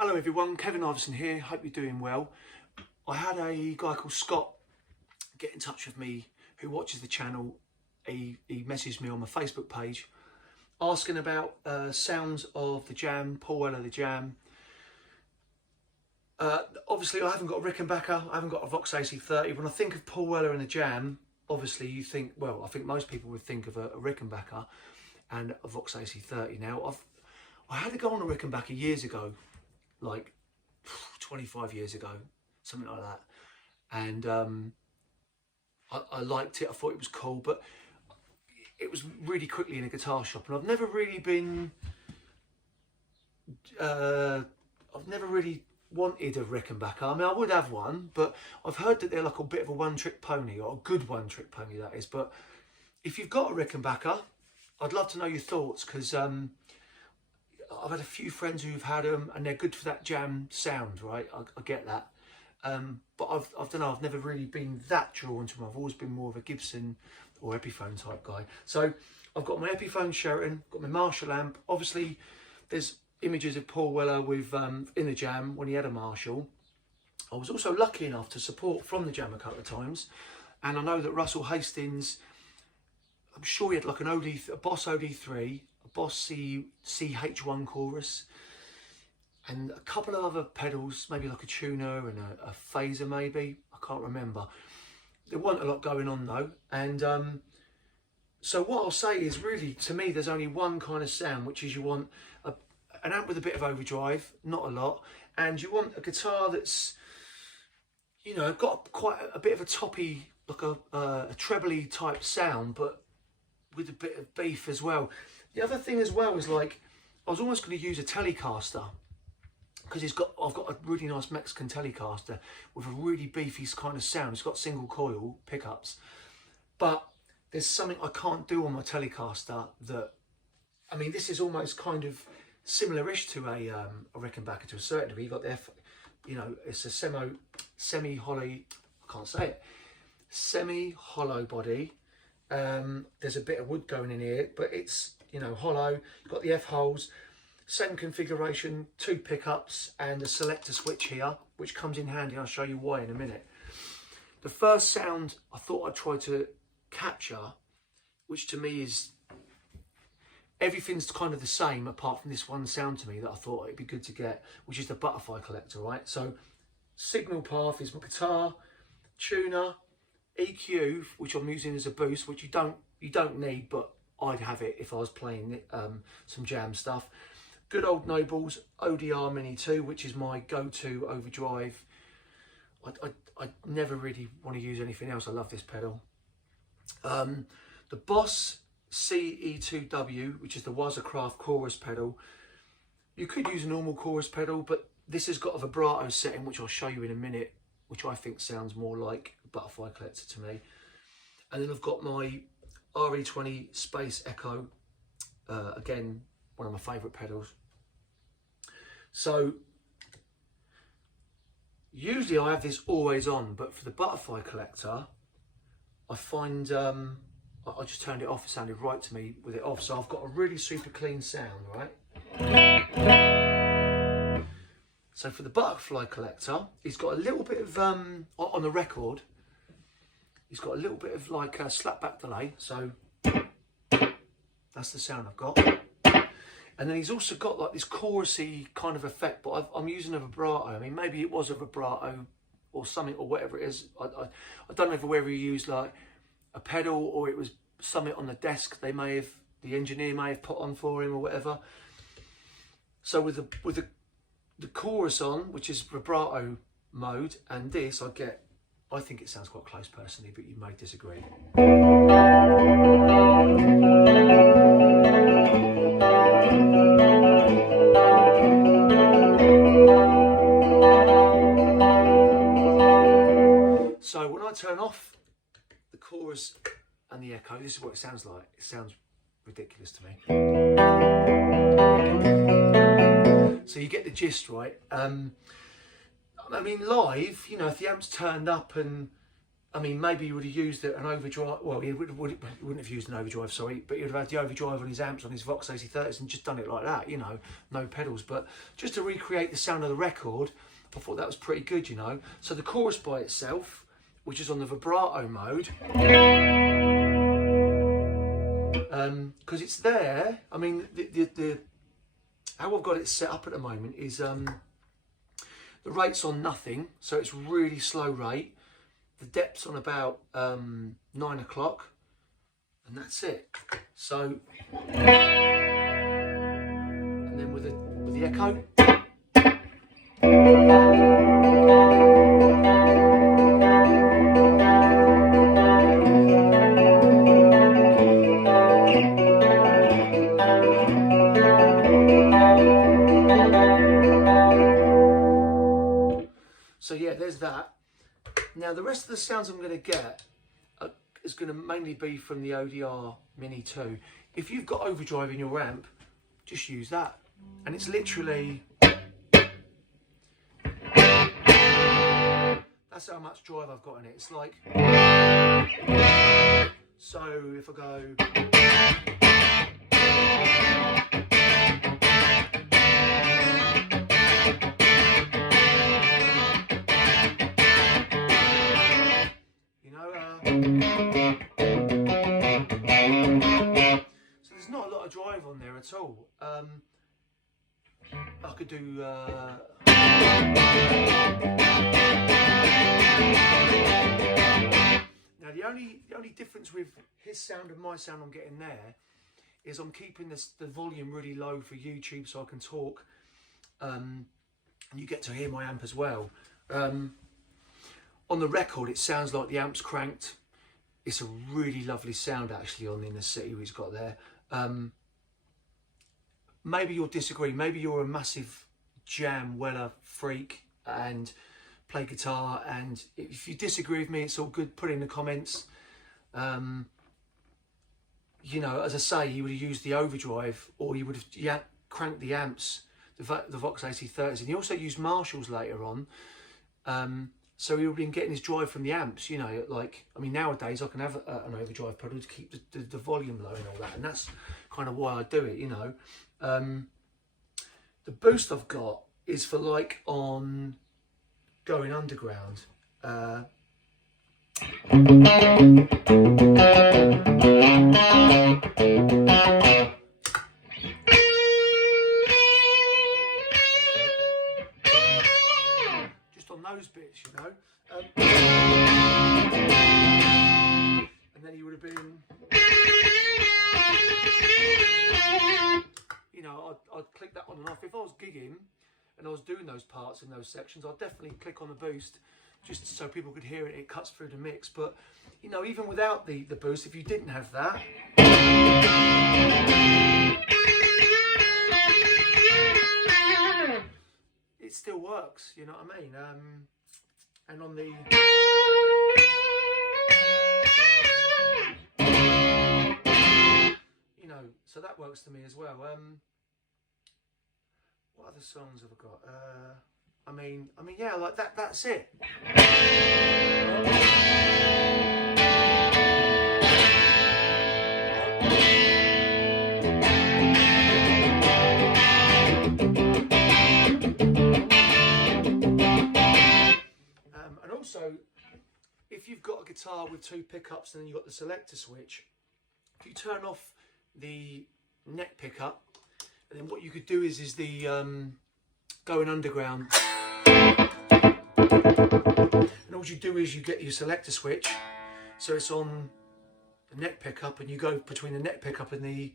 Hello everyone, Kevin Iverson here, hope you're doing well. I had a guy called Scott get in touch with me who watches the channel. He messaged me on my Facebook page asking about sounds of the Jam, Paul Weller the Jam. Obviously I haven't got a Rickenbacker, I haven't got a Vox AC30. When I think of Paul Weller and the Jam, obviously you think, well, I think most people would think of a Rickenbacker and a Vox AC30. Now I had to go on a Rickenbacker years ago, like 25 years ago, something like that, and I liked it. I thought it was cool, but it was really quickly in a guitar shop, and I've never really wanted a Rickenbacker. I mean, I would have one, but I've heard that they're like a bit of a one-trick pony, or a good one-trick pony that is. But if you've got a Rickenbacker, I'd love to know your thoughts, because I've had a few friends who've had them and they're good for that Jam sound, right? I get that. But I don't know, I've never really been that drawn to them. I've always been more of a Gibson or Epiphone type guy. So I've got my Epiphone Sheraton, got my Marshall amp. Obviously there's images of Paul Weller with in the Jam when he had a Marshall. I was also lucky enough to support from the Jam a couple of times. And I know that Russell Hastings, I'm sure he had like a Boss OD3, a Boss CH1 chorus, and a couple of other pedals, maybe like a tuner and a phaser maybe, I can't remember. There wasn't a lot going on though. And so what I'll say is, really, to me, there's only one kind of sound, which is you want an amp with a bit of overdrive, not a lot, and you want a guitar that's, you know, got quite a bit of a toppy, like a trebly type sound, but with a bit of beef as well. The other thing as well is, like, I was almost going to use a Telecaster, because I've got a really nice Mexican Telecaster with a really beefy kind of sound. It's got single coil pickups, but there's something I can't do on my Telecaster that, I mean, this is almost kind of similar-ish to a Rickenbacker to a certain degree. You've got the you know, it's a semi-hollow, I can't say it, semi-hollow body. There's a bit of wood going in here, but it's, you know, hollow. You've got the F holes, same configuration, 2 pickups and a selector switch here, which comes in handy. I'll show you why in a minute. The first sound I thought I'd try to capture, which to me is, everything's kind of the same apart from this one sound to me that I thought it'd be good to get, which is the butterfly collector, right? So signal path is my guitar, tuner, EQ, which I'm using as a boost, which you don't need, but I'd have it if I was playing some Jam stuff. Good old Nobles ODR Mini 2, which is my go-to overdrive. I never really want to use anything else. I love this pedal. The Boss CE2W, which is the Wazacraft chorus pedal. You could use a normal chorus pedal, but this has got a vibrato setting, which I'll show you in a minute, which I think sounds more like a butterfly collector to me. And then I've got my RE20 Space Echo, again, one of my favourite pedals. So usually I have this always on, but for the butterfly collector, I find I just turned it off. It sounded right to me with it off. So I've got a really super clean sound, right? So for the butterfly collector, he's got a little bit of, on the record, he's got a little bit of like a slapback delay. So that's the sound I've got. And then he's also got like this chorusy kind of effect, but I'm using a vibrato. I mean, maybe it was a vibrato or something, or whatever it is. I don't know whether he used like a pedal or it was something on the desk the engineer may have put on for him or whatever. So with the chorus on, which is vibrato mode, and this, I think it sounds quite close personally, but you may disagree. So when I turn off the chorus and the echo, this is what it sounds like. It sounds ridiculous to me. So you get the gist, right? I mean, live, you know, if the amp's turned up and I mean, maybe he would have used an overdrive. Well, he wouldn't have used an overdrive, sorry, but he would have had the overdrive on his amps, on his Vox 8030s, and just done it like that, you know, no pedals. But just to recreate the sound of the record, I thought that was pretty good, you know. So the chorus by itself, which is on the vibrato mode, because it's there. I mean, the how I've got it set up at the moment is the rate's on nothing, so it's really slow rate. The depth's on about 9 o'clock, and that's it. So, and then with the echo. So yeah, there's that. Now the rest of the sounds I'm going to get is going to mainly be from the ODR Mini 2. If you've got overdrive in your amp, just use that. And it's literally, that's how much drive I've got in it. It's like, so if I go, so there's not a lot of drive on there at all. I could do now the only difference with his sound and my sound I'm getting there is I'm keeping the volume really low for YouTube so I can talk, and you get to hear my amp as well. On the record, it sounds like the amp's cranked. It's a really lovely sound actually on the Inner City he's got there. Maybe you'll disagree. Maybe you're a massive Jam Weller freak and play guitar, and if you disagree with me, it's all good. Put it in the comments. You know, as I say, he would have used the overdrive, or he would have cranked the amps, the Vox 8030s, and he also used Marshalls later on. So he would have been getting his drive from the amps, you know, like, I mean, nowadays I can have an overdrive pedal to keep the volume low and all that, and that's kind of why I do it, you know. The boost I've got is for like on Going Underground. Just on those bits, you know. And then he would have been, you know, I'd click that on and off. If I was gigging and I was doing those parts in those sections, I'd definitely click on the boost just so people could hear it. It cuts through the mix. But, you know, even without the boost, if you didn't have that, it still works, you know what I mean? And on the you know, so that works to me as well. What other songs have I got? I mean, yeah, like that. That's it. And also, if you've got a guitar with 2 pickups and then you've got the selector switch, if you turn off the neck pickup, and then what you could do is the Going Underground, and all you do is you get your selector switch, so it's on the neck pickup, and you go between the neck pickup and the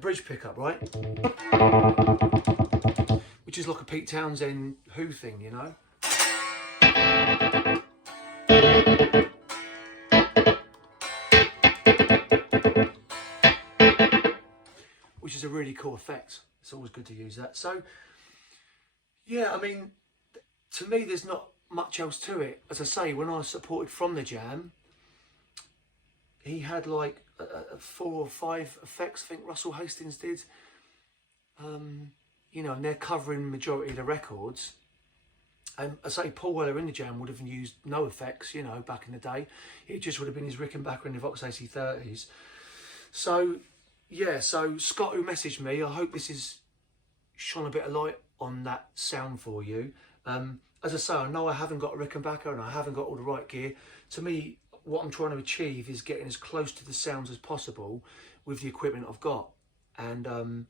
bridge pickup, right? Which is like a Pete Townsend Who thing, you know. Which is a really cool effect. It's always good to use that. So, yeah, I mean, to me, there's not much else to it. As I say, when I supported From the Jam, he had like 4 or 5 effects. I think Russell Hastings did. You know, and they're covering the majority of the records. I say Paul Weller in the jam would have used no effects, you know, back in the day. It just would have been his Rickenbacker and the Vox AC30s. So, yeah, so Scott, who messaged me, I hope this has shone a bit of light on that sound for you. As I say, I know I haven't got a Rickenbacker and I haven't got all the right gear. To me, what I'm trying to achieve is getting as close to the sounds as possible with the equipment I've got. And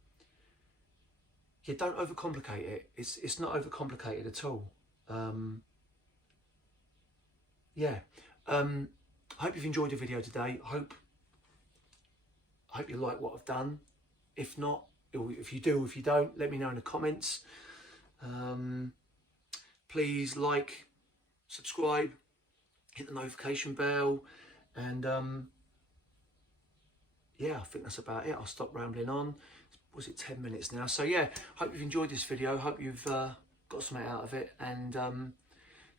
yeah, don't overcomplicate it. It's not overcomplicated at all. Yeah, I hope you've enjoyed the video today. I hope you like what I've done. If not, if you do, if you don't, let me know in the comments. Please like, subscribe, hit the notification bell, and yeah, I think that's about it. I'll stop rambling on. Was it 10 minutes now? So yeah, hope you've enjoyed this video. Hope you've got something out of it, and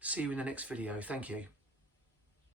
see you in the next video. Thank you.